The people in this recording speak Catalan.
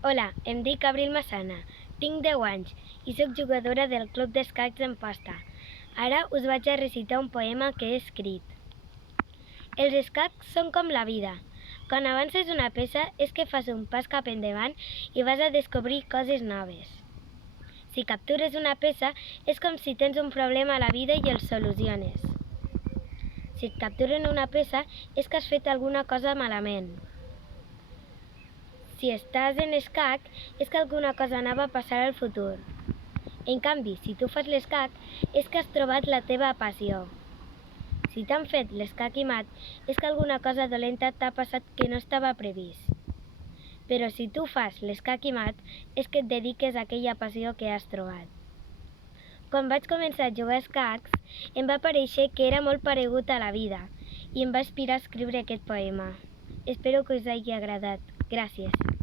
Hola, em dic Abril Massana, tinc 10 anys i sóc jugadora del Club d'Escacs d'Amposta. Ara us vaig a recitar un poema que he escrit. Els escacs són com la vida. Quan avances una peça és que fas un pas cap endavant i vas a descobrir coses noves. Si captures una peça és com si tens un problema a la vida i el soluciones. Si et capturen una peça és que has fet alguna cosa malament. Si estàs en escac, és que alguna cosa nova passarà al futur. En canvi, si tu fas l'escac, és que has trobat la teva passió. Si t'han fet l'escac i mat, és que alguna cosa dolenta t'ha passat que no estava previst. Però si tu fas l'escac i mat, és que et dediques a aquella passió que has trobat. Quan vaig començar a jugar a escacs, em va parèixer que era molt paregut a la vida i em va inspirar a escriure aquest poema. Espero que us hagi agradat. Gràcies.